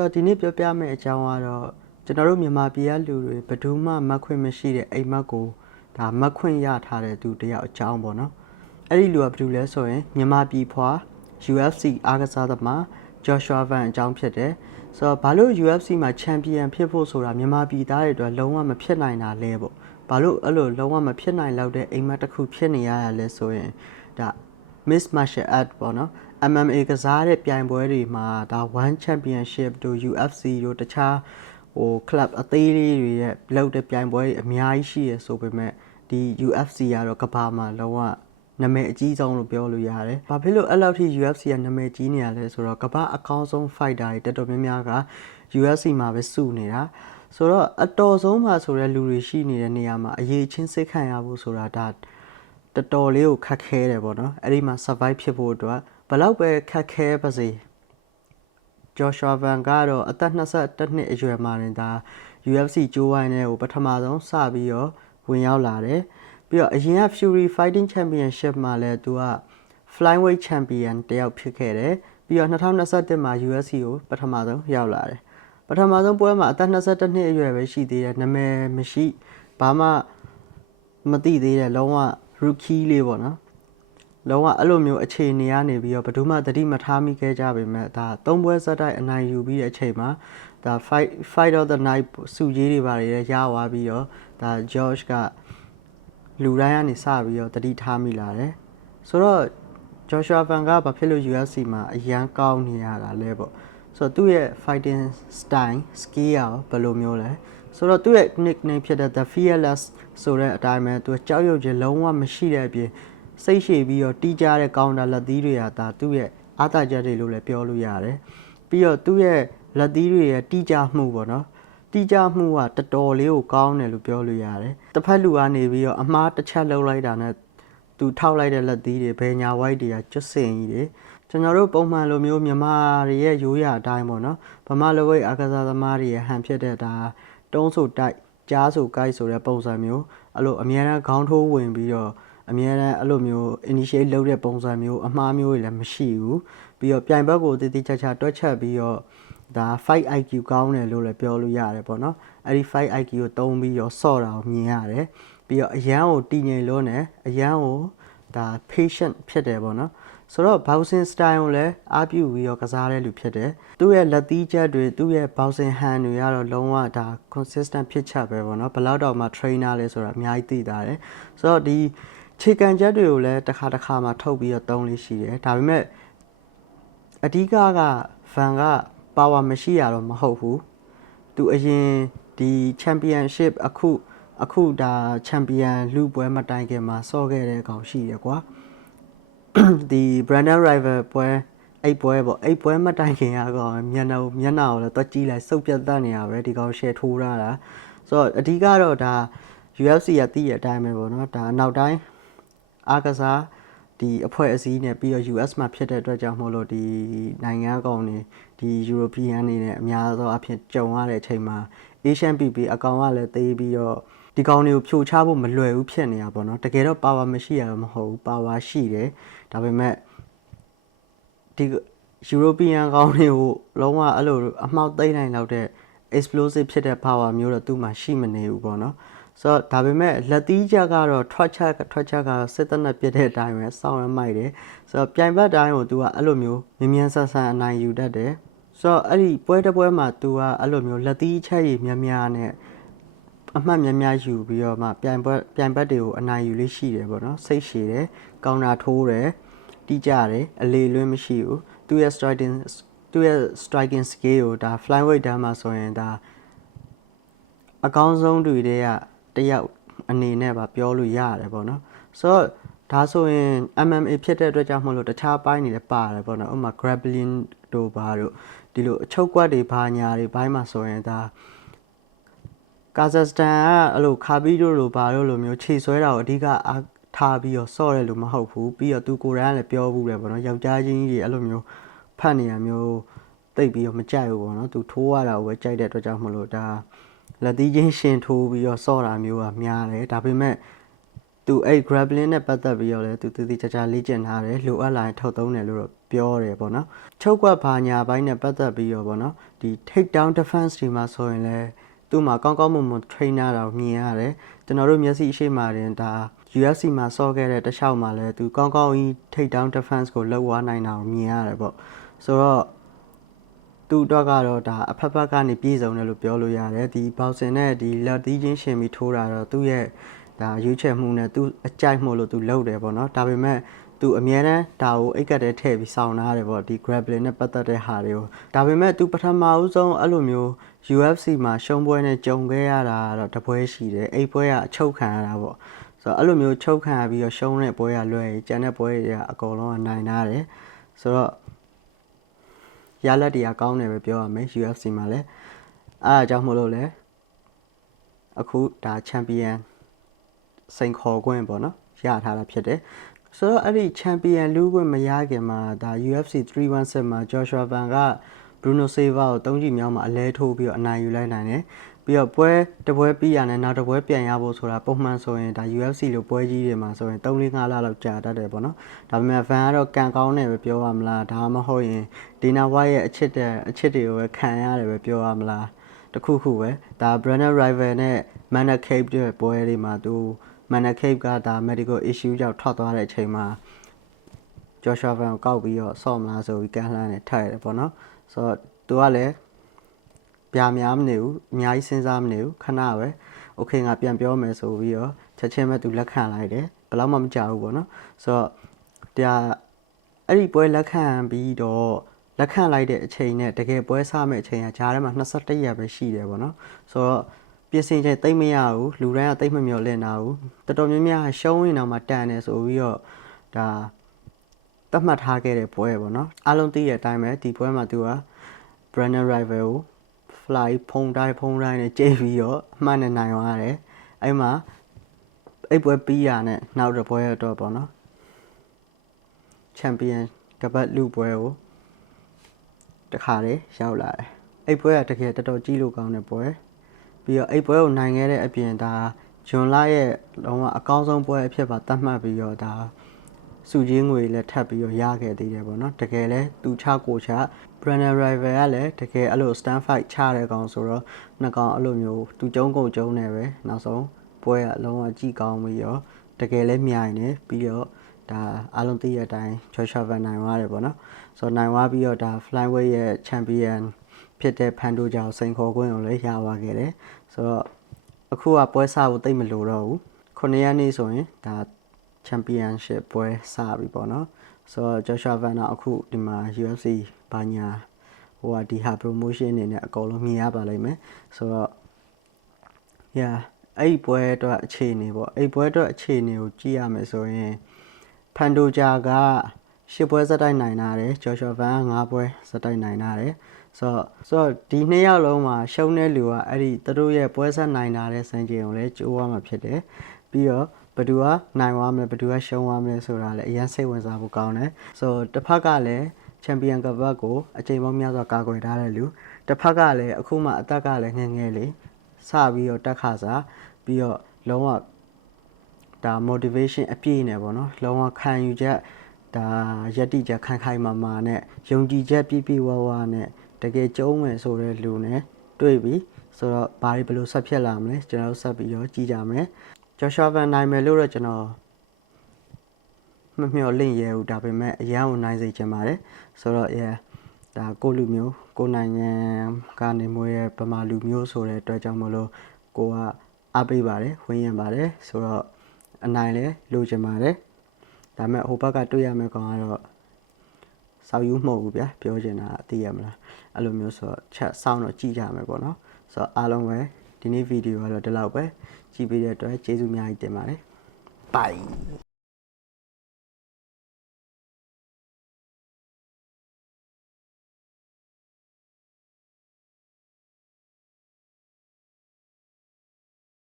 ဆိုတော့ဒီနေ့ပြောပြမယ့်အကြောင်းကတော့ကျွန်တော်တို့မြန်မာပြည်ကလူတွေဘယ်သူမှမတ်ခွင့်မရှိတဲ့အိမ်မက်ကိုဒါမတ်ခွင့်ရထားတဲ့သူတယောက်အကြောင်းပေါ့နော်အဲ့ဒီလူကဘယ်သူလဲဆိုရင်မြန်မာပြည်ဖွာ UFC အားကစားသမား Joshua Van အကြောင်းဖြစ်တယ်ဆိုတော့ဘာလို့ UFC မှာချန်ပီယံဖြစ်ဖို့ဆိုတာမြန်မာပြည်သားတွေအတွက်လုံးဝမဖြစ်နိုင်တာလဲပေါ့ဘာလို့အဲ့လိုလုံးဝမဖြစ်နိုင်လောက်တဲ့အိမ်မက်တစ်ခုဖြစ်နေရတာလဲဆိုရင်ဒါ Miss Martial Art ပေါ့နော် MMA ကစားတဲ့ပြိုင်ပွဲတွေမှာဒါ One Championship တို့ UFC တို့တခြားclub အသေးလေးတွေရဲ့လောက်တဲ့ပြိုင်ပွဲတွေအများကြီးရှိရဆိုပေမဲ့ဒီ UFC ကတော့ကမ္ဘာမှာလုံးဝနာမည်အကြီးဆုံးလို့ပြောလို့ရတယ်။ဘာဖြစ်လို့အဲ့လောက်ထိ UFC ကနာမည်ကြီးနေရလဲဆိုတော့ကမ္ဘာအကောင်းဆုံး fighter တွေတော်တော်များများက UFC မှာပဲစုနေတာ။ဆိုတော့အတော်ဆုံးမှာဆိုတဲ့လူတွေရှိနေတဲ့နေရာမှာအရေးချင်းစိတ်ခံရဖို့ဆိုတာဒါတော်တော်လေးကိုခက်ခဲတယ်ပေါ့နော်။အဲ့ဒီမှာ survive ဖြစ်ဖို့အတွက်ဘလောက်ပဲခက်ခဲပါစေJoshua Van ကတော့အသက်21နှစ်အရွယ်မှာနေတာ UFC ကြိုးဝိုင်းတဲ့ကိုပထမဆုံးစပြီးတော့ဝင်ရောက်လာတယ်ပြီးတော့အရင်က Fury Fighting Championship မှာလည်းသူက Flyweight Champion တယောက်ဖြစ်ခဲ့တယ်ပြီးတော့2021မှာ UFC ကိုပထမဆုံးရောက်လာတယ်ပထမဆုံးပွဲမှာအသက်22နှစ်အရွယ်ပဲရှိသေးတယ်နာမည်မရှိဘာမှမသိသေးတယ်လုံးဝ rookie လေးပေါ့နော်လုံးဝအဲ့လိုမျိုးအခြေအနေကနေပြီးတော့ဘယ်သူမှသတိမထားမိခဲ့ကြပေမဲ့ဒါ၃ပွဲစတိုက်အနိုင်ယူပြီးတဲ့အချိန်မှာဒါ fight of the night စုကြီးတွေပါတယ်ရသွားပြီးတော့ဒါ George ကလူတိုင်းကနေစပြီးတော့သတိထားမိလာတယ်ဆိုတော့ Joshua Van ကဘာဖြစ်လို့ UFC မှာအရန်ကောင်းနေရတာလဲပေါ့ဆိုတော့သူ့ရဲ့ fighting style skill ရောဘယ်လိုမျိုးလဲဆိုတော့သူ့ရဲ့ nickname ဖြစ်တဲ့ The Fearless ဆိုတဲ့အတိုင်းပဲသူကြောက်ရွံ့ခြင်းလုံးဝမရှိတဲ့အပြင်စိတ်ရှည်ပြီးတော့တီးကြတဲ့ကောင်တာလက်သီးတွေကဒါသူ့ရဲ့အားသာချက်တွေလို့လည်းပြောလို့ရတယ်ပြီးတော့သူ့ရဲ့လက်သီးတွေရဲ့တီးကြမှုပေါ့နော်တီးကြမှုကတော်တော်လေးကိုကောင်းတယ်လို့ပြောလို့ရတယ်တစ်ဖက်လူကနေပြီးတော့အမားတစ်ချက်လှုပ်လိုက်တာနဲ့သူထောက်လိုက်တဲ့လက်သီးတွေဘယ်ညာဝိုက်တွေကကျွတ်စင်ကြီးတွေကျွန်တော်တို့ပုံမှန်လိုမျိုးမြန်မာတွေရဲ့ရိုးရာအတိုင်းပေါ့နော်ဗမာလူဝိတ်အားကစားသမားတွေရဲ့ဟန်ဖြစ်တဲ့ဒါတုံးဆိုတိုက်ကြားဆိုကိုက်ဆိုတဲ့ပုံစံမျိုးအဲ့လိုအများအားခေါင်းထိုးဝင်ပြီးတော့အများအားအဲ့လိုမျိုး initiate လုပ်တဲ့ပုံစံမျိုးအမှားမျိုးတွေလည်းမရှိဘူးပြီးတော့ပြိုင်ဘက်ကိုတည်တည်ချာချာတွက်ချက်ပြီးတော့ဒါ fight IQ ကောင်းတယ်လို့လည်းပြောလို့ရတယ်ပေါ့နော်အဲ့ဒီ fight IQ ကိုတုံးပြီးတော့ဆော့တာကိုမြင်ရတယ်ပြီးတော့အရန်ကိုတည်ငြိမ်လို့နဲ့အရန်ကိုဒါ patient ဖြစ်တယ်ပေါ့နော်ဆိုတော့ boxing style ကိုလည်းအားပြုပြီးတော့ကစားတဲ့လူဖြစ်တယ်သူ့ရဲ့လက်သီးချက်တွေသူ့ရဲ့ boxing hand တွေကတော့လုံးဝဒါ consistent ဖြစ်ချက်ပဲပေါ့နော်ဘယ်လောက်တော့မှ trainer လဲဆိုတာအများကြီးသိတာတယ်ဆိုတော့ဒီခြေကန်ချက်တွေကိုလည်းတစ်ခါမှထုတ်ပြီးတော့သုံးလေးရှိတယ်ဒါပေမဲ့အဓိကVan က power မရှိရတော့မဟုတ်ဘူးသူအရင်ဒီ championship အခုဒါ champion လူပွဲမတိုင်ခင်မှာဆော့ခဲ့တဲ့ကောင်ရှိတယ်ကွာဒီ Brandon Rival ပွဲအဲ့ပွဲမတိုင်ခင်ကတော့မျက်နှာကိုလည်းတွက်ကြည့်လိုက်စုပ်ပြတ်တတ်နေရပဲဒီကောင် share ထိုးရတာဆိုတော့အဓိကတော့ဒါ UFC ကတည်တဲ့အတိုင်းပဲပေါ့နော်ဒါနောက်တိုင်းအားကစားဒီအဖွဲ့အစည်းနဲ့ပြီးတော့ US မှာဖြစ်တဲ့အတွက်ကြောင့်မို့လို့ဒီနိုင်ငံကောင်တွေဒီ European တွေနဲ့အများသောအဖြစ်ကြုံရတဲ့အချိန်မှာ Asian PP အကောင်ကလည်းသေးပြီးတော့ဒီကောင်တွေကိုဖြိုချဖို့မလွယ်ဘူးဖြစ်နေတာပေါ့နော်တကယ်တော့ power မရှိရတော့မဟုတ်ဘူး power ရှိတယ်ဒါပေမဲ့ဒီ European ကောင်တွေကိုလုံးဝအဲ့လိုအမှောက်သိမ်းနိုင်လောက်တဲ့ explosive ဖြစ်တဲ့ power မျိုးတော့သူ့မှာရှိမနေဘူးပေါ့နော်ဆိုတော့ဒါပေမဲ့လက်သီးချက်ကတော့ထွက်ချက်ကတော့စစ်တပ်နဲ့ပြစ်တဲ့အတိုင်းပဲစောင်းရမိုက်တယ်ဆိုတော့ပြိုင်ဘက်တိုင်းကို तू ကအဲ့လိုမျိုးမြင်ဆန်ဆန်အနိုင်ယူတတ်တယ်ဆိုတော့အဲ့ဒီပွဲတစ်ပွဲမှာ तू ကအဲ့လိုမျိုးလက်သီးချက်ကြီးများနဲ့အမှတ်များယူပြီးတော့မှပြိုင်ဘက်တွေကိုအနိုင်ယူလေးရှိတယ်ပေါ့နော်စိတ်ရှည်တယ်ကောင်တာထိုးတယ်တီးကြတယ်အလေလွင်းမရှိဘူးသူ့ရဲ့ striking skill ကိုဒါ flyweight တန်းမှာဆိုရင်ဒါအကောင်းဆုံးတွေတည်းကတယောက်အနေနဲ့ပါပြောလို့ရတယ်ပေါ့နော်ဆိုတော့ဒါဆိုရင် MMA ဖြစ်တဲ့အတွက်ကြောင့်မလို့တခြားပိုင်းတွေလည်းပါတယ်ပေါ့နော်ဥပမာ grappling တို့ဘာတို့ဒီလိုအချုပ်ကွက်တွေဘာညာတွေဘိုင်းမှာဆိုရင်ဒါကာဇက်စတန်ကအဲ့လိုခါဘီတို့လိုဘာတို့လိုမျိုးခြေဆွဲတာကိုအဓိကအားထားပြီးတော့ဆော့တယ်လို့မဟုတ်ဘူးပြီးတော့သူကိုယ်တိုင်ကလည်းပြောဘူးတယ်ပေါ့နော်ယောက်ျားချင်းကြီးတွေအဲ့လိုမျိုးဖတ်နေရမျိုးတိတ်ပြီးတော့မကြိုက်ဘူးပေါ့နော်သူထိုးရတာကိုပဲကြိုက်တဲ့အတွက်ကြောင့်မလို့ဒါလက်သီးချင်းရှင်ထိုးပြီးတော့ဆော့တာမျိုးကများတယ်ဒါပေမဲ့သူအဲ့ grappling နဲ့ပတ်သက်ပြီးတော့လည်းသူတည်တည်ချာချာလေ့ကျင့်ထားတယ်လိုအပ်လာရင်ထုတ်သုံးတယ်လို့တော့ ပြောတယ်ပေါ့နော်ချုပ်ကွက်ဘာညာဘိုင်းနဲ့ပတ်သက်ပြီးတော့ပေါ့နော်ဒီ take down defense ဒီမှာဆိုရင်လည်းသူ့မှာကောင်းကောင်းမွန်မွန် trainer တော့မြင်ရတယ်ကျွန်တော်တို့မျက်စိရှိမှတင်ဒါ UFC မှာစောခဲ့တဲ့တခြားမှာလည်းသူကောင်းကောင်းကြီး take down defense ကိုလောက်ဝနိုင်တာကိုမြင်ရတယ်ပေါ့ဆိုတော့သူ့တော့ကတော့ဒါအဖက်ဖက်ကနေပြည်စုံတယ်လို့ပြောလို့ရတယ်ဒီဘောက်ဆင်နဲ့ဒီလက်သီးချင်းရှင်ပြီးထိုးတာတော့သူ့ရဲ့ဒါရွေးချယ်မှုနဲ့သူအကြိုက်မှုလို့သူလုပ်တယ်ပေါ့နော်ဒါပေမဲ့သူအမြဲတမ်းဒါကိုအိတ်ကတ်တဲ့ထည့်ပြီးစောင်းထားတယ်ပေါ့ဒီ grappling နဲ့ပတ်သက်တဲ့ဟာတွေကိုဒါပေမဲ့သူပထမဦးဆုံးအဲ့လိုမျိုး UFC မှာရှုံးပွဲနဲ့ကြုံခဲ့ရတာတော့တပွဲရှိတယ်အဲ့ပွဲကအချုပ်ခံရတာပေါ့ဆိုတော့အဲ့လိုမျိုးချုပ်ခံရပြီးတော့ရှုံးတဲ့ပွဲကလွယ်ကျန်တဲ့ပွဲတွေကအကုန်လုံးကနိုင်ထားတယ်ဆိုတော့ရလက်တွေကကောင်းတယ်ပဲပြောရမယ် UFC မှာလည်းအားအကြောင်းမလို့လဲအခုဒါ champion စိန်ခေါ်ခွင့်ပေါ့နော်ရထားတာဖြစ်တယ်ဆိုတော့အဲ့ဒီ champion လူခွင့်မရခင်မှာဒါ UFC 316မှာ Joshua Van က Bruno Silva ကို3ကြိမ်မြောက်မှာအလဲထိုးပြီးတော့အနိုင်ယူလိုက်နိုင်တယ်ပြီးတော့ပွဲတစ်ပွဲပြီးရနဲ့နောက်တစ်ပွဲပြန်ရဖို့ဆိုတာပုံမှန်ဆိုရင်ဒါ UFC လိုပွဲကြီးတွေမှာဆိုရင်3-5လလောက်ကြာတတ်တယ်ပေါ့နော်ဒါပေမဲ့ Van ကတော့ကန်ကောင်းတယ်ပဲပြောရမလားဒါမှမဟုတ်ရင် Dana White ရဲ့အချစ်တွေကိုပဲခံရတယ်ပဲပြောရမလားတခုခုပဲဒါ Brandon Rival နဲ့ Manna Cape တဲ့ပွဲတွေမှာသူ Manna Cape ကဒါ medical issue ကြောင့်ထွက်သွားတဲ့အချိန်မှာ Joshua Van ကိုကောက်ပြီးတော့ဆော့မလားဆိုပြီးကန်လှမ်းနေထိုက်တယ်ပေါ့နော်ဆိုတော့သူကလည်းပြာများမနေဘူးအများကြီးစဉ်းစားမနေဘူးခဏပဲ okay ငါပြန်ပြောမယ်ဆိုပြီးတော့ချက်ချင်းပဲသူလက်ခံလိုက်တယ်ဘယ်တော့မှမကြောက်ဘူးပေါ့နော်ဆိုတော့တရားအဲ့ဒီပွဲလက်ခံပြီးတော့လက်ခံလိုက်တဲ့အချိန်နဲ့တကယ်ပွဲစမဲ့အချိန်ကဂျားထဲမှာ21ရက်ပဲရှိတယ်ပေါ့နော်ဆိုတော့ပြင်ဆင်ချိန်တိတ်မရဘူးလူတိုင်းကတိတ်မမျှော်လင့်တာဘူးတော်တော်များများရှုံးရင်တော့မှတန်တယ်ဆိုပြီးတော့ဒါသတ်မှတ်ထားခဲ့တဲ့ပွဲပေါ့နော်အားလုံးသိတဲ့အတိုင်းပဲဒီပွဲမှာသူက Brandon Rival ကို fly ဖုံတိုင်းနဲ့ကြိတ်ပြီးတော့အမှန်နဲ့နိုင်သွားတယ်အဲ့မှာအဲ့ပွဲပြီးရနဲ့နောက်တစ်ပွဲတော့ပေါ့နော် champion ကပတ်လူပွဲကိုတခါတည်းရောက်လာတယ်အဲ့ပွဲကတကယ်တော်တော်ကြီးလို့ကောင်းတဲ့ပွဲပြီးတော့အဲ့ပွဲကိုနိုင်ခဲ့တဲ့အပြင်ဒါဂျွန်လာရဲ့လုံးဝအကောင်းဆုံးပွဲအဖြစ်ပါသတ်မှတ်ပြီးတော့ဒါစုချင်းငွေလည်းထပ်ပြီးတော့ရခဲ့သေးတယ်ပေါ့နော်တကယ်လဲသူချကိုချ Brandon Rival ကလည်းတကယ်အဲ့လို stand fight ချတဲ့ကောင်ဆိုတော့နှစ်ကောင်အဲ့လိုမျိုးသူကျုံးကုန်ကျုံးနေပဲနောက်ဆုံးပွဲကအလုံးဝကြည့်ကောင်းပြီးတော့တကယ်လဲမြိုင်နေပြီးတော့ဒါအားလုံးသိတဲ့အတိုင်း Joshua Van နိုင်သွားတယ်ပေါ့နော်ဆိုတော့နိုင်သွားပြီးတော့ဒါ flyweight ရဲ့ champion ဖြစ်တဲ့ဖန်တိုကြောင့်စိန်ခေါ်ခွင့်ကိုလည်းရသွားခဲ့တယ်ဆိုတော့အခုကပွဲစားကိုတိတ်မလို့တော့ဘူး9ရက်နေ့ဆိုရင်ဒါ championship ပွဲစပြီပေါ့နော်ဆိုတော့ Joshua Van ကအခုဒီမှာ UFC ဘာညာဟိုကဒီဟာ promotion အနေနဲ့အကုန်လုံးမြင်ရပါလိမ့်မယ်ဆိုတော့ yeah အဲ့ဒီပွဲအတွက်အခြေအနေပေါ့အဲ့ပွဲအတွက်အခြေအနေကိုကြည့်ရမယ်ဆိုရင်ဖန်တိုဂျာက10ပွဲစက်တိုက်နိုင်လာတယ် Joshua Van က9ပွဲစက်တိုက်နိုင်လာတယ်ဆိုတော့ဒီနှစ်ယောက်လုံးမှာရှုံးတဲ့လူကအဲ့ဒီသူတို့ရဲ့ပွဲဆက်နိုင်လာတဲ့စံချိန်ကိုလည်းကြိုးရမှာဖြစ်တယ်ပြီးတော့ဘယ်သူကနိုင်သွားမလဲဘယ်သူကရှုံးသွားမလဲဆိုတာလည်းအရင်စိတ်ဝင်စားဖို့ကောင်းတယ်ဆိုတော့တစ်ဖက်ကလည်းချန်ပီယံကပတ်ကိုအချိန်ပေါင်းများစွာကာကွယ်ထားတဲ့လူတစ်ဖက်ကလည်းအခုမှအသက်ကလည်းငယ်ငယ်လေးစပြီးတော့တက်ခါစားပြီးတော့လုံးဝဒါ motivation အပြည့်နဲ့ပေါ့နော်လုံးဝခံယူချက်ဒါယက်တိချက်ခိုင်မာနဲ့ယုံကြည်ချက်ပြည့်ဝနဲ့တကယ်ကျုံးမယ်ဆိုတဲ့လူနဲ့တွေ့ပြီဆိုတော့ဘာတွေဘယ်လိုဆက်ဖြစ်လာမလဲကျွန်တော်ဆက်ပြီးတော့ကြည့်ကြမယ် Joshua Van နိုင်မယ်လို့တော့ကျွန်တော်မမျှော်လင့်ရဘူးဒါပေမဲ့အရန်ကိုနိုင်စေချင်ပါတယ်ဆိုတော့ဒါကိုလူမျိုးကိုနိုင်ငံကနေမွေးရဲ့ဗမာလူမျိုးဆိုတဲ့အတွက်ကြောင့်မလို့ကိုကအားပေးပါတယ်ဝင်းရင်ပါတယ်ဆိုတော့အနိုင်လဲလိုချင်ပါတယ်ဒါပေမဲ့ဟိုဘက်ကတွေ့ရမယ့်ကောင်ကတော့စောက်ယူမဟုတ်ဘူးဗျာပြောချင်တာသိရမလားအဲ့လိုမျိုးဆိုတော့ချက်စောင်းတော့ကြည့်ကြမယ်ပေါ့နော်ဆိုတော့အားလုံးပဲဒီနေ့ဗီဒီယိုကတော့ဒီလောက်ပဲကြည့်ပေးတဲ့အတွက်ကျေးဇူးအများကြီးတင်ပါတယ် bye